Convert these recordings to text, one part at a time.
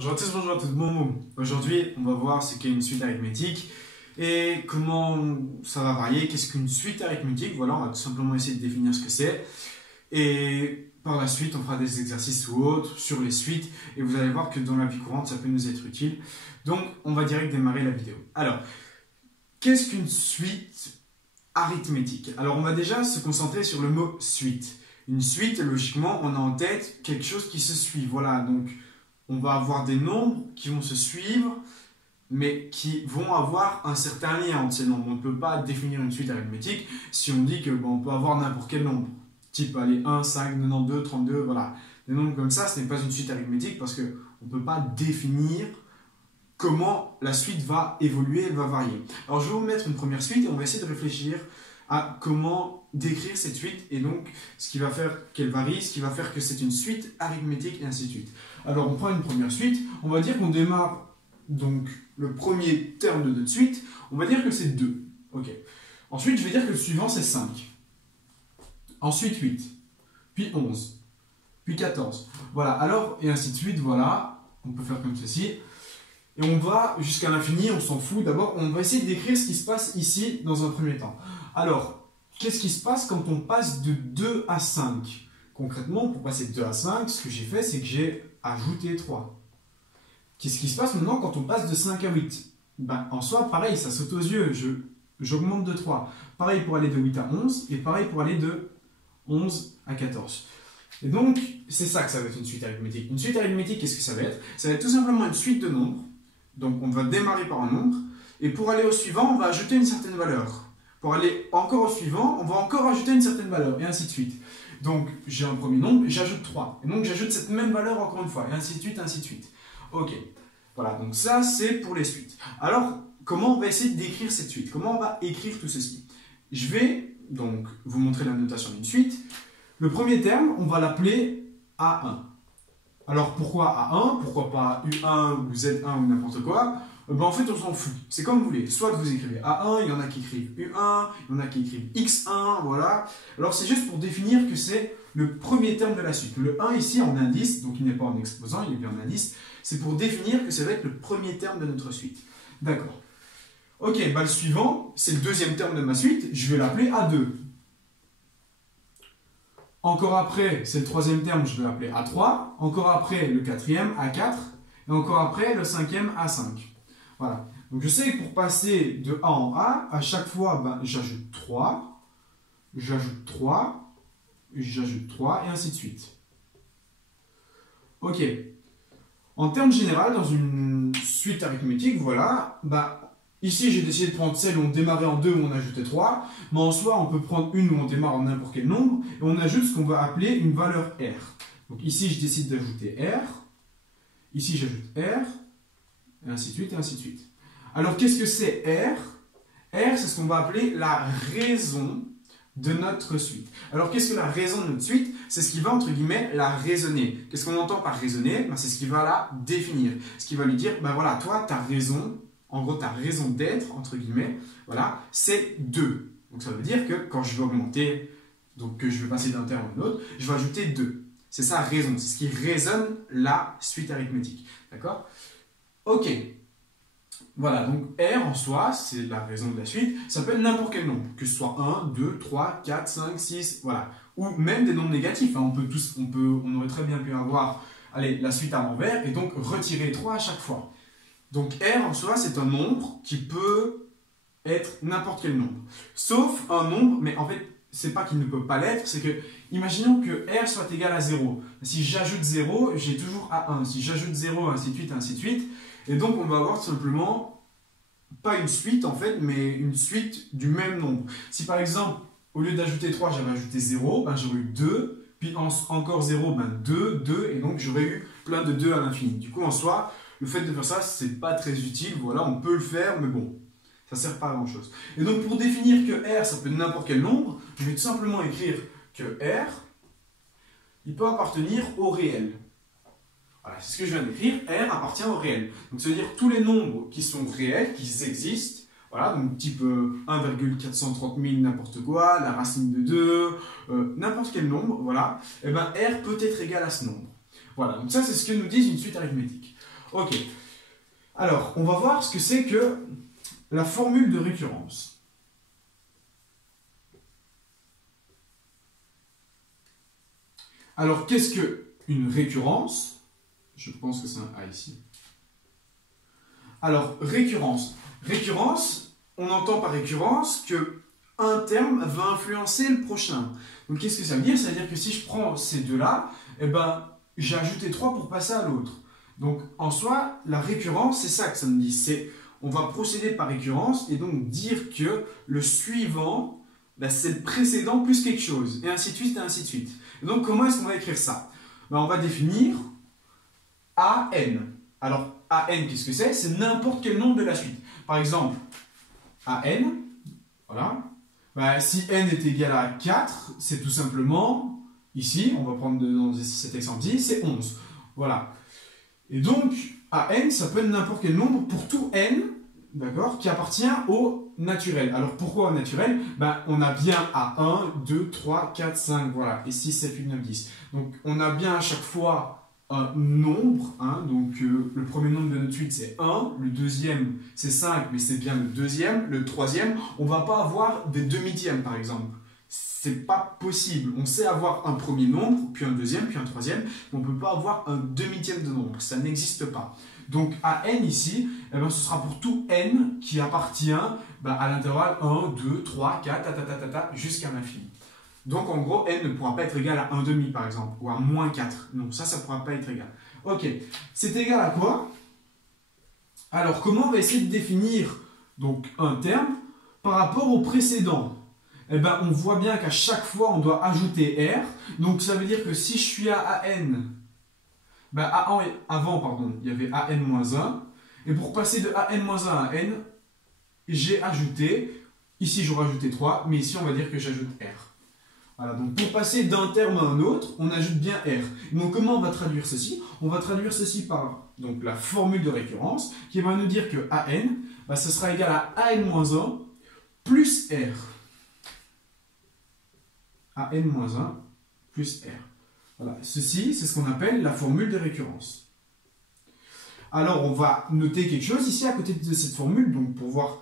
Bonjour à tous, bonjour à toutes. Aujourd'hui, on va voir ce qu'est une suite arithmétique et comment ça va varier. Qu'est-ce qu'une suite arithmétique? Voilà, on va tout simplement essayer de définir ce que c'est. Et par la suite, on fera des exercices ou autres sur les suites. Et vous allez voir que dans la vie courante, ça peut nous être utile. Donc, on va direct démarrer la vidéo. Alors, qu'est-ce qu'une suite arithmétique? Alors, on va déjà se concentrer sur le mot suite. Une suite, logiquement, on a en tête quelque chose qui se suit. Voilà, donc on va avoir des nombres qui vont se suivre, mais qui vont avoir un certain lien entre ces nombres. On ne peut pas définir une suite arithmétique si on dit que on peut avoir n'importe quel nombre. Type, allez, 1, 5, 92, 32, voilà. Des nombres comme ça, ce n'est pas une suite arithmétique parce qu'on ne peut pas définir comment la suite va évoluer, elle va varier. Alors, je vais vous mettre une première suite et on va essayer de réfléchir à comment décrire cette suite et donc ce qui va faire qu'elle varie, ce qui va faire que c'est une suite arithmétique et ainsi de suite. Alors, on prend une première suite, on va dire qu'on démarre donc le premier terme de notre suite, on va dire que c'est 2. Ok. Ensuite, je vais dire que le suivant c'est 5. Ensuite 8, puis 11, puis 14. Voilà, alors, et ainsi de suite, voilà, on peut faire comme ceci. Et on va jusqu'à l'infini, on s'en fout. D'abord, on va essayer de décrire ce qui se passe ici dans un premier temps. Alors, qu'est-ce qui se passe quand on passe de 2 à 5? Concrètement, pour passer de 2 à 5, ce que j'ai fait, c'est que j'ai ajouté 3. Qu'est-ce qui se passe maintenant quand on passe de 5 à 8? En soi, pareil, ça saute aux yeux. J'augmente de 3. Pareil pour aller de 8 à 11, et pareil pour aller de 11 à 14. Et donc, c'est ça que ça va être une suite arithmétique. Une suite arithmétique, qu'est-ce que ça va être? Ça va être tout simplement une suite de nombres. Donc, on va démarrer par un nombre, et pour aller au suivant, on va ajouter une certaine valeur. Pour aller encore au suivant, on va encore ajouter une certaine valeur, et ainsi de suite. Donc, j'ai un premier nombre, j'ajoute 3. Et donc, j'ajoute cette même valeur encore une fois, et ainsi de suite, ainsi de suite. Ok, voilà, donc ça, c'est pour les suites. Alors, comment on va essayer de décrire cette suite? Comment on va écrire tout ceci? Je vais donc vous montrer la notation d'une suite. Le premier terme, on va l'appeler A1. Alors, pourquoi A1? Pourquoi pas U1 ou Z1 ou n'importe quoi? En fait, on s'en fout. C'est comme vous voulez. Soit vous écrivez A1, il y en a qui écrivent U1, il y en a qui écrivent X1, voilà. Alors, c'est juste pour définir que c'est le premier terme de la suite. Le 1 ici en indice, donc il n'est pas en exposant, il est bien en indice. C'est pour définir que ça va être le premier terme de notre suite. D'accord. Ok, le suivant, c'est le deuxième terme de ma suite. Je vais l'appeler A2. Encore après, c'est le troisième terme, je vais l'appeler A3. Encore après, le quatrième, A4. Et encore après, le cinquième, A5. Voilà. Donc je sais que pour passer de A en A, à chaque fois, j'ajoute 3, j'ajoute 3, j'ajoute 3, et ainsi de suite. Ok. En termes généraux, dans une suite arithmétique, voilà, ici j'ai décidé de prendre celle où on démarrait en 2 où on ajoutait 3, mais en soi on peut prendre une où on démarre en n'importe quel nombre, et on ajoute ce qu'on va appeler une valeur R. Donc ici je décide d'ajouter R, ici j'ajoute R, et ainsi de suite, et ainsi de suite. Alors qu'est-ce que c'est R? R, c'est ce qu'on va appeler la raison de notre suite. Alors qu'est-ce que la raison de notre suite? C'est ce qui va, entre guillemets, la raisonner. Qu'est-ce qu'on entend par raisonner? C'est ce qui va la définir. Ce qui va lui dire, voilà, toi, ta raison, en gros, ta raison d'être, entre guillemets, voilà, c'est 2. Donc ça veut dire que quand je vais augmenter, donc que je vais passer d'un terme à un autre, je vais ajouter 2. C'est ça, raison. C'est ce qui raisonne la suite arithmétique. D'accord? Ok. Voilà, donc R en soi, c'est la raison de la suite. Ça peut être n'importe quel nombre, que ce soit 1, 2, 3, 4, 5, 6, voilà. Ou même des nombres négatifs. Hein. On aurait très bien pu avoir la suite à l'envers et donc retirer 3 à chaque fois. Donc R en soi, c'est un nombre qui peut être n'importe quel nombre. Sauf un nombre, mais en fait, c'est pas qu'il ne peut pas l'être, c'est que, imaginons que R soit égal à 0. Si j'ajoute 0, j'ai toujours A1. Si j'ajoute 0, ainsi de suite, ainsi de suite. Et donc, on va avoir tout simplement, pas une suite en fait, mais une suite du même nombre. Si par exemple, au lieu d'ajouter 3, j'avais ajouté 0, j'aurais eu 2, puis encore 0, 2, 2, et donc j'aurais eu plein de 2 à l'infini. Du coup, en soi, le fait de faire ça, c'est pas très utile, voilà, on peut le faire, mais bon, ça sert pas à grand chose. Et donc, pour définir que R, ça peut être n'importe quel nombre, je vais tout simplement écrire que R, il peut appartenir au réel. Voilà, c'est ce que je viens d'écrire, R appartient au réel. Donc, ça veut dire tous les nombres qui sont réels, qui existent, voilà, donc type 1,430 000 n'importe quoi, la racine de 2, n'importe quel nombre, voilà, et R peut être égal à ce nombre. Voilà, donc ça c'est ce que nous dit une suite arithmétique. Ok. Alors, on va voir ce que c'est que la formule de récurrence. Alors, qu'est-ce qu'une récurrence? Je pense que c'est un A ici. Alors, récurrence. Récurrence, on entend par récurrence que un terme va influencer le prochain. Donc, qu'est-ce que ça veut dire? Ça veut dire que si je prends ces deux-là, eh ben, j'ai ajouté 3 pour passer à l'autre. Donc, en soi, la récurrence, c'est ça que ça me dit. On va procéder par récurrence et donc dire que le suivant, ben, c'est le précédent plus quelque chose. Et ainsi de suite, et ainsi de suite. Et donc, comment est-ce qu'on va écrire ça? Ben, on va définir AN. Alors, AN, qu'est-ce que c'est? C'est n'importe quel nombre de la suite. Par exemple, AN, voilà. Ben, si n est égal à 4, c'est tout simplement, ici, on va prendre dans cet exemple-ci, c'est 11. Voilà. Et donc, AN, ça peut être n'importe quel nombre pour tout n, d'accord, qui appartient au naturel. Alors, pourquoi au naturel? Ben, on a bien à 1, 2, 3, 4, 5, voilà, et 6, 7, 8, 9, 10. Donc, on a bien à chaque fois un nombre, hein, donc le premier nombre de notre suite c'est 1, le deuxième c'est 5, mais c'est bien le deuxième, le troisième, on ne va pas avoir des demi-dièmes par exemple. C'est pas possible. On sait avoir un premier nombre, puis un deuxième, puis un troisième, mais on ne peut pas avoir un demi-dième de nombre, ça n'existe pas. Donc à n ici, eh ben, ce sera pour tout n qui appartient ben, à l'intervalle 1, 2, 3, 4, jusqu'à l'infini. Donc, en gros, n ne pourra pas être égal à 1,5 par exemple, ou à moins 4. Non, ça ne pourra pas être égal. Ok, c'est égal à quoi? Alors, comment on va essayer de définir donc, un terme par rapport au précédent? Eh bien, on voit bien qu'à chaque fois, on doit ajouter r. Donc, ça veut dire que si je suis à an, ben, avant, il y avait an-1. Et pour passer de an-1 à n, j'ai ajouté, ici j'aurais ajouté 3, mais ici on va dire que j'ajoute r. Voilà, donc pour passer d'un terme à un autre, on ajoute bien R. Donc comment on va traduire ceci? On va traduire ceci par donc, la formule de récurrence qui va nous dire que AN, bah, ce sera égal à AN-1 plus R. AN-1 plus R. Voilà, ceci, c'est ce qu'on appelle la formule de récurrence. Alors, on va noter quelque chose ici à côté de cette formule, donc pour voir...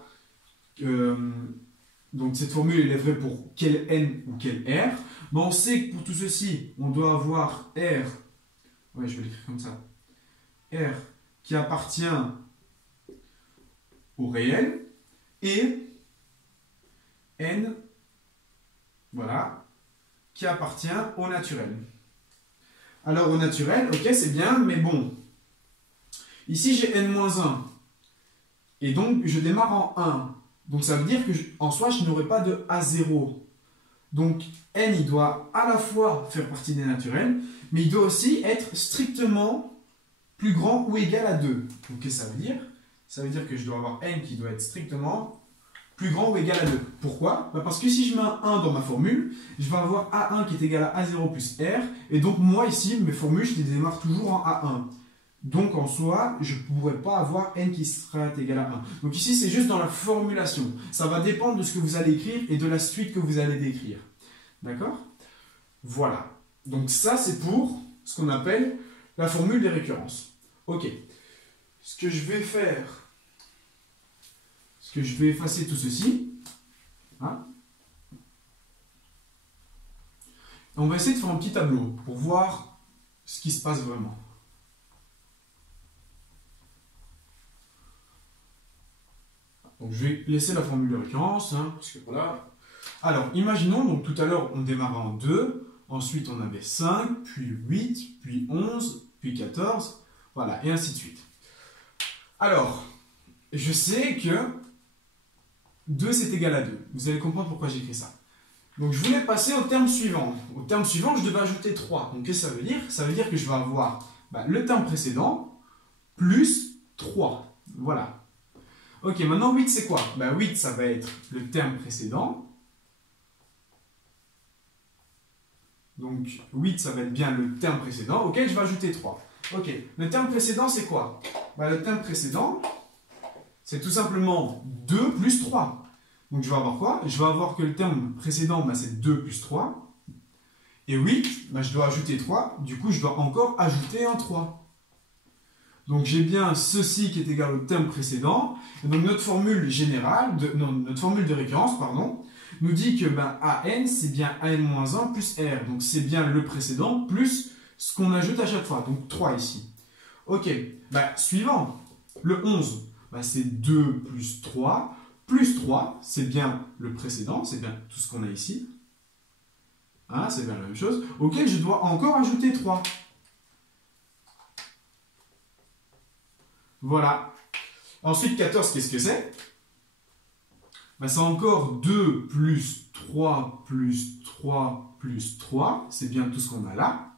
donc cette formule elle est vraie pour quel n ou quel r. Mais on sait que pour tout ceci, on doit avoir r, ouais, je vais l'écrire comme ça, r qui appartient au réel et n, voilà, qui appartient au naturel. Alors au naturel, ok, c'est bien, mais bon, ici j'ai n-1 et donc je démarre en 1. Donc ça veut dire que en soi, je n'aurai pas de A0. Donc n, il doit à la fois faire partie des naturels, mais il doit aussi être strictement plus grand ou égal à 2. Donc qu'est-ce que ça veut dire? Ça veut dire que je dois avoir n qui doit être strictement plus grand ou égal à 2. Pourquoi? Parce que si je mets un 1 dans ma formule, je vais avoir A1 qui est égal à A0 plus R, et donc moi ici, mes formules, je les démarre toujours en A1. Donc en soi, je ne pourrais pas avoir n qui sera égal à 1. Donc ici, c'est juste dans la formulation. Ça va dépendre de ce que vous allez écrire et de la suite que vous allez décrire. D'accord? Voilà. Donc ça, c'est pour ce qu'on appelle la formule des récurrences. Ok. Ce que je vais faire, je vais effacer tout ceci. Hein? On va essayer de faire un petit tableau pour voir ce qui se passe vraiment. Donc je vais laisser la formule de récurrence, hein, parce que voilà. Alors, imaginons, donc tout à l'heure, on démarrait en 2, ensuite on avait 5, puis 8, puis 11, puis 14, voilà, et ainsi de suite. Alors, je sais que 2 c'est égal à 2. Vous allez comprendre pourquoi j'écris ça. Donc je voulais passer au terme suivant. Au terme suivant, je devais ajouter 3. Donc qu'est-ce que ça veut dire? Ça veut dire que je vais avoir le terme précédent plus 3. Voilà. Ok, maintenant 8 c'est quoi? 8 ça va être le terme précédent. Donc 8 ça va être bien le terme précédent auquel je vais ajouter 3. Ok, le terme précédent c'est quoi? Le terme précédent c'est tout simplement 2 plus 3. Donc je vais avoir quoi? Je vais avoir que le terme précédent c'est 2 plus 3. Et 8, je dois ajouter 3, du coup je dois encore ajouter un 3. Donc j'ai bien ceci qui est égal au terme précédent. Et donc notre formule générale, notre formule de récurrence, pardon, nous dit que AN, c'est bien AN-1 plus R. Donc c'est bien le précédent plus ce qu'on ajoute à chaque fois. Donc 3 ici. Ok, suivant. Le 11, c'est 2 plus 3. Plus 3, c'est bien le précédent, c'est bien tout ce qu'on a ici. Hein, c'est bien la même chose. Auquel je dois encore ajouter 3. Voilà. Ensuite, 14, qu'est-ce que c'est? C'est encore 2 plus 3 plus 3 plus 3. C'est bien tout ce qu'on a là,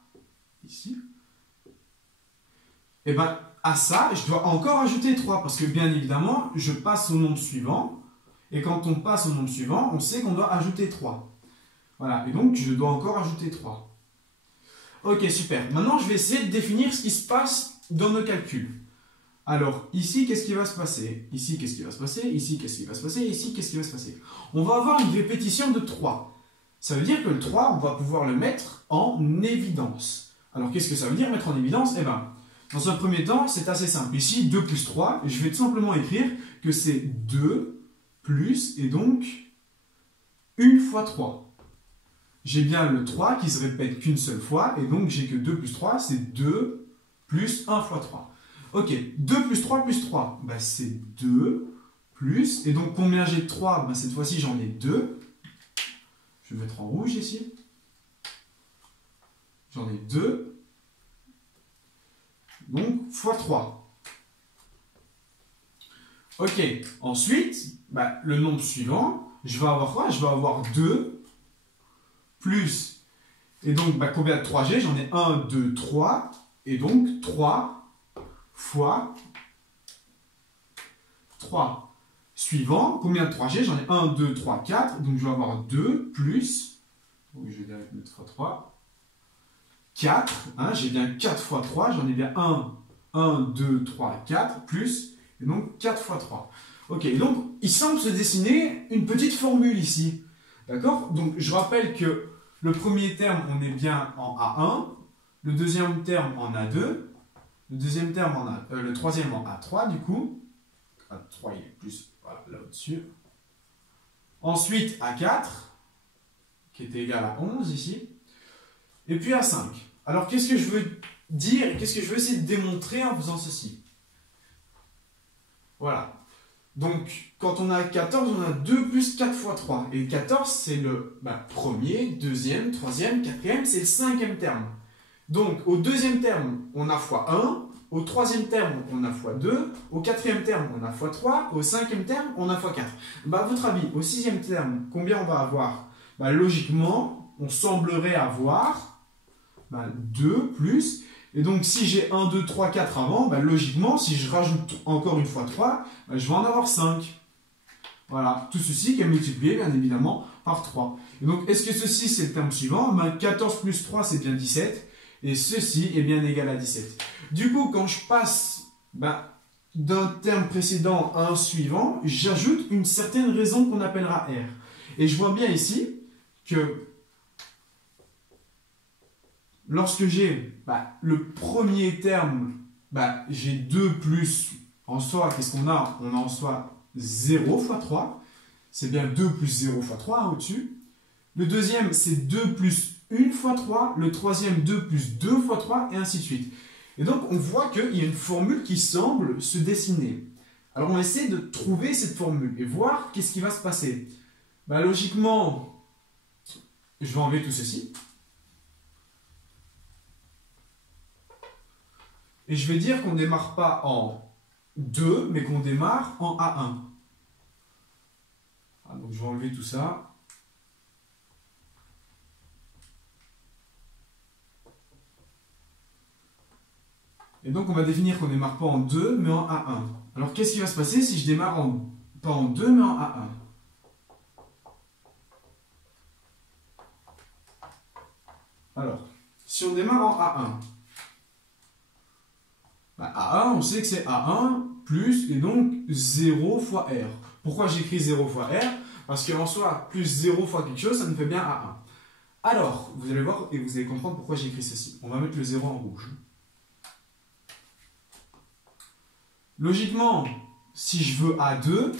ici. Et à ça, je dois encore ajouter 3, parce que bien évidemment, je passe au nombre suivant. Et quand on passe au nombre suivant, on sait qu'on doit ajouter 3. Voilà, et donc je dois encore ajouter 3. Ok, super. Maintenant, je vais essayer de définir ce qui se passe dans nos calculs. Alors, ici, qu'est-ce qui va se passer? Ici, qu'est-ce qui va se passer? Ici, qu'est-ce qui va se passer? Ici, qu'est-ce qui va se passer? On va avoir une répétition de 3. Ça veut dire que le 3, on va pouvoir le mettre en évidence. Alors, qu'est-ce que ça veut dire, mettre en évidence? Dans un premier temps, c'est assez simple. Ici, 2 plus 3, je vais tout simplement écrire que c'est 2 plus, et donc, 1 fois 3. J'ai bien le 3 qui se répète qu'une seule fois, et donc j'ai que 2 plus 3, c'est 2 plus 1 fois 3. Ok, 2 plus 3 plus 3, c'est 2 plus, et donc combien j'ai de 3? Cette fois-ci j'en ai 2. Je vais mettre en rouge ici. J'en ai 2. Donc, fois 3. Ok, ensuite, le nombre suivant, je vais avoir quoi? Je vais avoir 2 plus, et donc combien de 3 j'ai? J'en ai 1, 2, 3, et donc 3 fois 3. Suivant, combien de 3 j'ai? J'en ai 1, 2, 3, 4, donc je vais avoir 2 plus, donc je vais direct mettre fois 3, 4, hein, j'ai bien 4 fois 3, j'en ai bien 1, 2, 3, 4, plus, et donc 4 fois 3. Ok, donc il semble se dessiner une petite formule ici. D'accord? Donc je rappelle que le premier terme, on est bien en A1, le deuxième terme en A2, le troisième en A3 du coup. A3 il est plus voilà, là au-dessus. Ensuite A4, qui est égal à 11 ici. Et puis A5. Alors qu'est-ce que je veux dire et qu'est-ce que je veux essayer de démontrer en faisant ceci? Voilà. Donc, quand on a 14, on a 2 plus 4 fois 3. Et 14, c'est le premier, deuxième, troisième, quatrième, c'est le cinquième terme. Donc, au deuxième terme, on a fois 1. Au troisième terme, on a fois 2. Au quatrième terme, on a fois 3. Au cinquième terme, on a fois 4. À votre avis, au sixième terme, combien on va avoir? Logiquement, on semblerait avoir 2 plus... Et donc, si j'ai 1, 2, 3, 4 avant, logiquement, si je rajoute encore une fois 3, je vais en avoir 5. Voilà, tout ceci qui est multiplié, bien évidemment, par 3. Et donc, est-ce que ceci, c'est le terme suivant? 14 plus 3, c'est bien 17. Et ceci est bien égal à 17. Du coup, quand je passe d'un terme précédent à un suivant, j'ajoute une certaine raison qu'on appellera R. Et je vois bien ici que... Lorsque j'ai le premier terme, j'ai 2 plus, en soi, qu'est-ce qu'on a? On a en soi 0 fois 3. C'est bien 2 plus 0 fois 3 au-dessus. Le deuxième, c'est 2 plus 1 fois 3. Le troisième, 2 plus 2 fois 3, et ainsi de suite. Et donc, on voit qu'il y a une formule qui semble se dessiner. Alors, on va essayer de trouver cette formule et voir qu'est-ce qui va se passer. Logiquement, je vais enlever tout ceci. Et je vais dire qu'on ne démarre pas en 2, mais qu'on démarre en A1. Donc je vais enlever tout ça. Et donc on va définir qu'on ne démarre pas en 2, mais en A1. Alors qu'est-ce qui va se passer si je démarre pas en 2, mais en A1? Alors, si on démarre en A1, A1, on sait que c'est A1 plus, et donc 0 fois R. Pourquoi j'écris 0 fois R? Parce qu'en soi, plus 0 fois quelque chose, ça me fait bien A1. Alors, vous allez voir et vous allez comprendre pourquoi j'ai écrit ceci. On va mettre le 0 en rouge. logiquement, si je veux A2,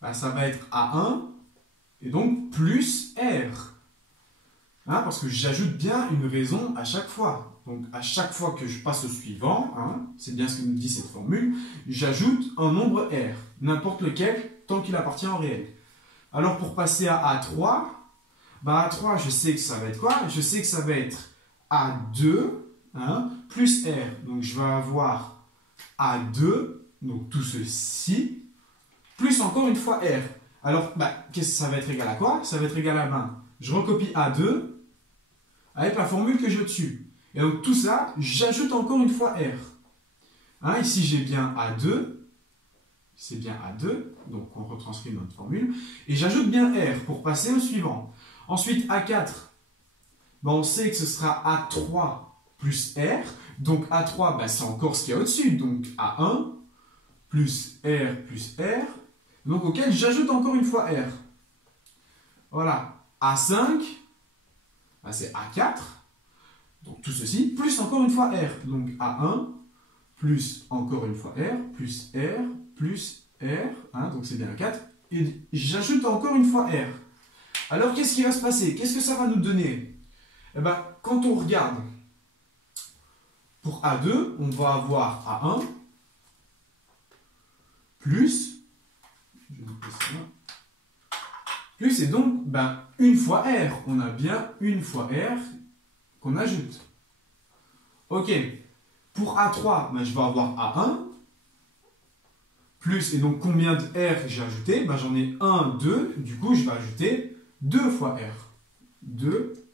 bah, ça va être A1 et donc plus R. Hein, parce que j'ajoute bien une raison à chaque fois. Donc à chaque fois que je passe au suivant, hein, c'est bien ce que nous dit cette formule, j'ajoute un nombre R, n'importe lequel, tant qu'il appartient au réel. Alors pour passer à A3, bah A3, je sais que ça va être quoi? Je sais que ça va être A2 hein, plus R. Donc je vais avoir A2, donc tout ceci, plus encore une fois R. Alors, bah, qu'est-ce que ça va être égal à quoi? Ça va être égal à 20. Je recopie A2 avec la formule que j'ai au-dessus. Et donc tout ça, j'ajoute encore une fois R. Hein, ici j'ai bien A2, c'est bien A2, donc on retranscrit notre formule, et j'ajoute bien R pour passer au suivant. Ensuite A4, ben, on sait que ce sera A3 plus R, donc A3 ben, c'est encore ce qu'il y a au-dessus, donc A1 plus R, donc auquel j'ajoute encore une fois R. Voilà, A5, ben, c'est A4, donc tout ceci, plus encore une fois R. Donc A1, plus encore une fois R, plus R, hein, donc c'est bien A4. Et j'ajoute encore une fois R. Alors qu'est-ce qui va se passer? Qu'est-ce que ça va nous donner? Eh ben, quand on regarde, pour A2, on va avoir A1, plus, et donc, ben, une fois R. On a bien une fois R qu'on ajoute. Ok, pour A3, ben, je vais avoir A1, plus, et donc combien de R j'ai ajouté? Ben, j'en ai 1, 2, du coup je vais ajouter 2 fois R. 2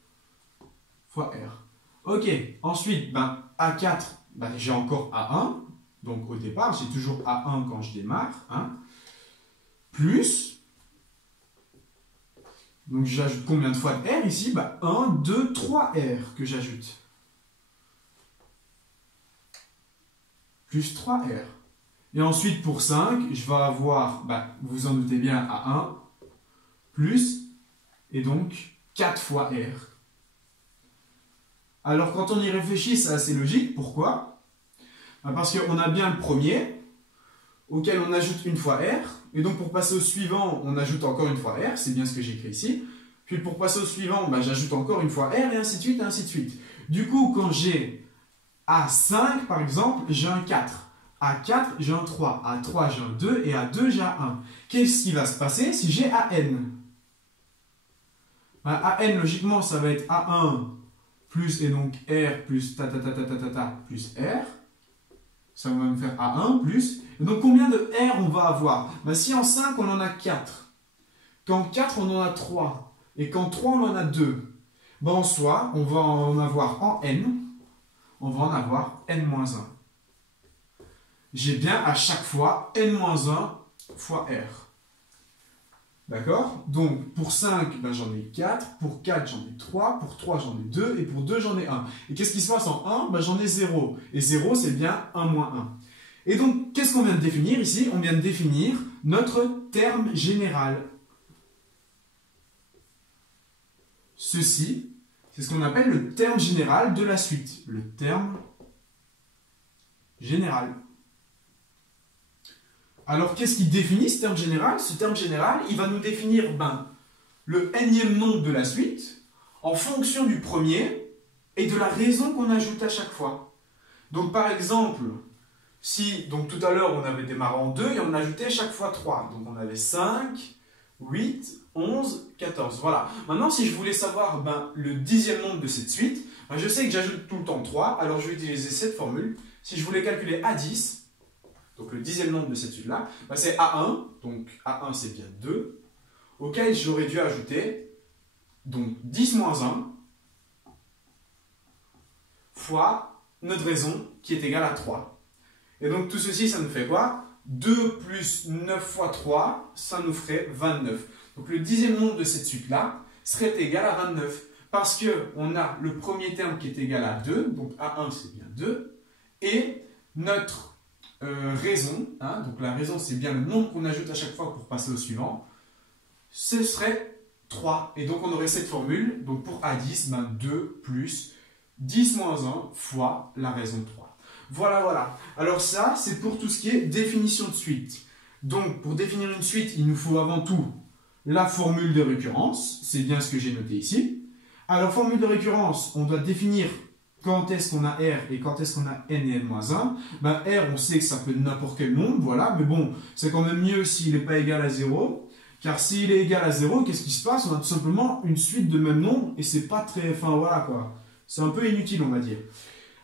fois R. Ok, ensuite, ben, A4, ben, j'ai encore A1, donc au départ, j'ai toujours A1 quand je démarre, hein, plus, donc j'ajoute combien de fois de R ici? Ben, 1, 2, 3 R que j'ajoute. Plus 3R. Et ensuite, pour 5, je vais avoir, ben, vous en doutez bien, A1, plus, et donc 4 fois R. Alors, quand on y réfléchit, c'est assez logique. Pourquoi? Ben, parce qu'on a bien le premier, auquel on ajoute une fois R, et donc pour passer au suivant, on ajoute encore une fois R, c'est bien ce que j'ai écrit ici. Puis pour passer au suivant, ben, j'ajoute encore une fois R, et ainsi de suite, et ainsi de suite. Du coup, quand j'ai A5, par exemple, j'ai un 4. A4, j'ai un 3. A3, j'ai un 2. Et A2, j'ai un 1. Qu'est-ce qui va se passer si j'ai AN? Ben, AN, logiquement, ça va être A1 plus, et donc R plus plus R. Ça va me faire A1 plus. Et donc, combien de R on va avoir? Ben, si en 5, on en a 4. Qu'en 4, on en a 3. Et qu'en 3, on en a 2. Ben, en soi, on va en avoir en N. On va en avoir N-1. J'ai bien à chaque fois N-1 fois R. D'accord? Donc, pour 5, ben, j'en ai 4. Pour 4, j'en ai 3. Pour 3, j'en ai 2. Et pour 2, j'en ai 1. Et qu'est-ce qui se passe en 1? Ben, j'en ai 0. Et 0, c'est bien 1 moins 1. Et donc, qu'est-ce qu'on vient de définir ici? On vient de définir notre terme général. Ceci, c'est ce qu'on appelle le terme général de la suite. Le terme général. Alors, qu'est-ce qui définit ce terme général? Ce terme général, il va nous définir ben, le nème nombre de la suite en fonction du premier et de la raison qu'on ajoute à chaque fois. Donc, par exemple, si donc tout à l'heure, on avait démarré en 2 et on ajoutait à chaque fois 3. Donc, on avait 5, 8, 11, 14. Voilà. Maintenant, si je voulais savoir ben, le dixième nombre de cette suite, ben, je sais que j'ajoute tout le temps 3. Alors, je vais utiliser cette formule. Si je voulais calculer A10, donc le dixième nombre de cette suite-là, ben, c'est A1. Donc, A1, c'est bien 2. Auquel j'aurais dû ajouter donc 10 moins 1 fois notre raison qui est égale à 3. Et donc, tout ceci, ça nous fait quoi? 2 plus 9 fois 3, ça nous ferait 29. Donc le dixième nombre de cette suite-là serait égal à 29. Parce qu'on a le premier terme qui est égal à 2, donc A1 c'est bien 2, et notre raison, hein, donc la raison c'est bien le nombre qu'on ajoute à chaque fois pour passer au suivant, ce serait 3. Et donc on aurait cette formule, donc pour A10, ben 2 plus 10 moins 1 fois la raison 3. Voilà, voilà. Alors ça, c'est pour tout ce qui est définition de suite. Donc, pour définir une suite, il nous faut avant tout la formule de récurrence. C'est bien ce que j'ai noté ici. Alors, formule de récurrence, on doit définir quand est-ce qu'on a R et quand est-ce qu'on a N et N-1. Ben, R, on sait que ça peut être n'importe quel nombre, voilà. Mais bon, c'est quand même mieux s'il n'est pas égal à 0. Car s'il est égal à 0, qu'est-ce qui se passe? On a tout simplement une suite de même nombre et c'est pas très... Enfin, voilà quoi. C'est un peu inutile, on va dire.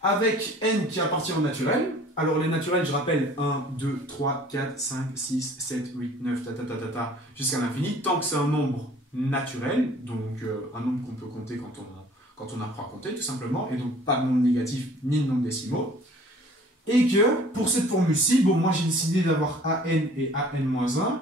Avec N qui appartient au naturel. Alors, les naturels, je rappelle, 1, 2, 3, 4, 5, 6, 7, 8, 9, jusqu'à l'infini, tant que c'est un nombre naturel, donc un nombre qu'on peut compter quand on apprend à compter, tout simplement, et donc pas de nombre négatif ni de nombre décimaux. Et que, pour cette formule-ci, bon, moi j'ai décidé d'avoir AN et AN-1,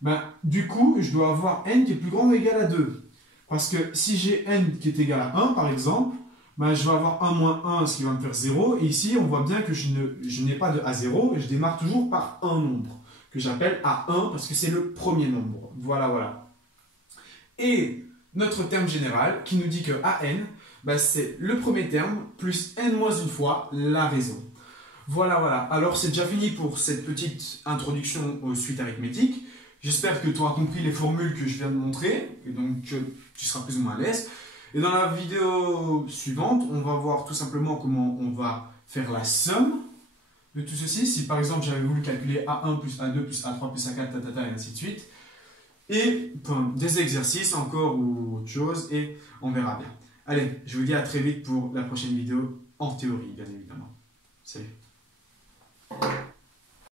ben, du coup, je dois avoir N qui est plus grand ou égal à 2. Parce que si j'ai N qui est égal à 1, par exemple, ben, je vais avoir 1 moins 1, ce qui va me faire 0. Et ici, on voit bien que je n'ai pas de A0, et je démarre toujours par un nombre, que j'appelle A1, parce que c'est le premier nombre. Voilà, voilà. Et notre terme général, qui nous dit que AN, ben, c'est le premier terme, plus N moins une fois la raison. Voilà, voilà. Alors, c'est déjà fini pour cette petite introduction aux suites arithmétiques. J'espère que tu auras compris les formules que je viens de montrer, et donc tu seras plus ou moins à l'aise. Et dans la vidéo suivante, on va voir tout simplement comment on va faire la somme de tout ceci. Si par exemple j'avais voulu calculer A1 plus A2 plus A3 plus A4, et ainsi de suite. Et des exercices encore ou autre chose, et on verra bien. Allez, je vous dis à très vite pour la prochaine vidéo en théorie, bien évidemment. Salut.